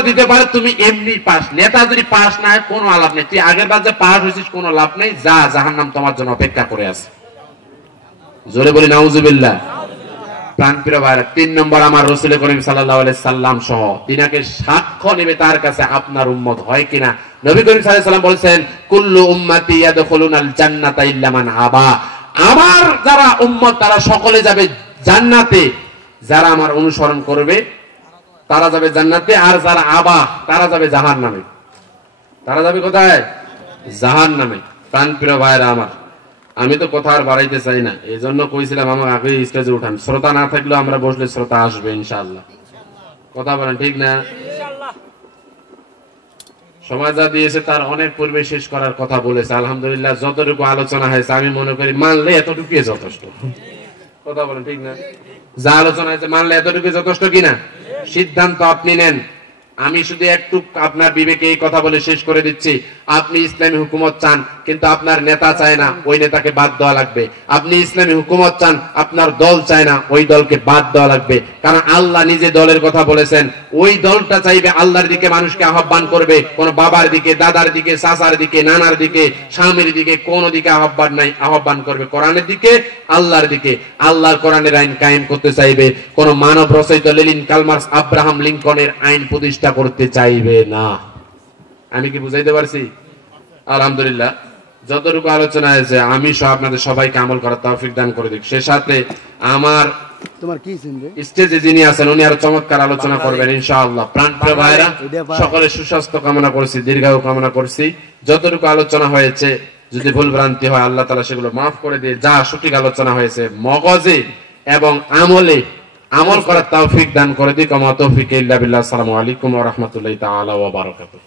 করে দিতে পারে তুমি এমনি পাস, নেতা যদি পাস না হয় কোনো লাভ নেই, তুই আগের বার যে পাস হয়েছিস কোনো লাভ নেই, যা জাহান্নাম তোমার জন্য অপেক্ষা করে আছে। জোরে বলি নাউজুবিল্লাহ। প্রাণপ্রিয় ভাইরা, 3 নম্বর আমার রাসূল করিম সাল্লাল্লাহু আলাইহি সাল্লাম সহ তিনাকে সাক্ষ্য নেবে তার কাছে আপনার উম্মত হয় কিনা। নবী করিম সাল্লাল্লাহু আলাইহি সাল্লাম বলেছেন, কুল্লু উম্মতি ইয়াদখুলুনাল জান্নাতা ইল্লা মান আবা, আমার যারা উম্মত তারা সকলে যাবে জান্নাতে, যারা আমার অনুসরণ করবে তারা যাবে জান্নাতে, আর যারা আবা তারা যাবে জাহান্নামে। তারা যাবে কোথায়? জাহান্নামে। প্রাণপ্রিয় ভাইরা আমার, আমি তো কথা আর বাড়াইতে চাই না, এই জন্য কইছিলাম আমার আগে স্টেজে উঠান, শ্রোতা না থাকলেও আমরা বসলে শ্রোতা আসবে ইনশাআল্লাহ। কথা বলেন ঠিক না? সময় যা দিয়েছে তার অনেক পূর্বে শেষ করার কথা বলেছে, আলহামদুলিল্লাহ। যতটুকু আলোচনা হয়েছে আমি মনে করি মানলে এতটুকুই যথেষ্ট। কথা বলেন ঠিক না? যা আলোচনা হয়েছে মানলে এতটুকুই যথেষ্ট কিনা? সিদ্ধান্ত আপনি নেন। আমি শুধু একটু আপনার বিবেকে এই কথা বলে শেষ করে দিচ্ছি, আপনি ইসলামী হুকুমত চান কিন্তু আপনার নেতা চায় না, ওই নেতাকে বাদ দেওয়া লাগবে। আপনি ইসলামী হুকুমত চান, আপনার দল চায় না, ওই দলকে বাদ দেওয়া লাগবে। কারণ আল্লাহ নিজে দলের কথা বলেছেন, ওই দলটা চাইবে আল্লাহর দিকে মানুষকে আহ্বান করবে, কোন বাবার দিকে, দাদার দিকে, চাচার দিকে, নানার দিকে, স্বামীর দিকে, কোন দিকে আহ্বান নাই, আহ্বান করবে কোরআনের দিকে, আল্লাহর দিকে। আল্লাহর কোরআনের আইন কায়েম করতে চাইবে, কোন মানব রচিত লেনিন, কার্ল মার্কস, আব্রাহাম লিঙ্কনের আইন প্রতিষ্ঠা করতে চাইবে না। আমি কি বুঝাইতে পারছি? আলহামদুলিল্লাহ। যতটুকু আলোচনা হয়েছে আমি সহ আপনাদের সবাইকে আমল করার তৌফিক দান করে দিক। সে সাথে আমার স্টেজে যিনি আছেন উনি আরো চমৎকার আলোচনা করবেন ইনশাআল্লাহ। প্রাণপ্রিয় ভাইরা, সকলের সুস্বাস্থ্য কামনা করছি, দীর্ঘায়ু কামনা করছি। যতটুকু আলোচনা হয়েছে যদি ভুল ভ্রান্তি হয় আল্লাহ তাআলা সেগুলো মাফ করে দিয়ে, যা সঠিক আলোচনা হয়েছে মগজে এবং আমলে আমল করার তৌফিক দান করে দিক। ওয়া মা তৌফিক ইল্লা বিল্লাহ। আসসালামু আলাইকুম ওয়া রাহমাতুল্লাহি তাআলা ওয়া বারাকাতুহু।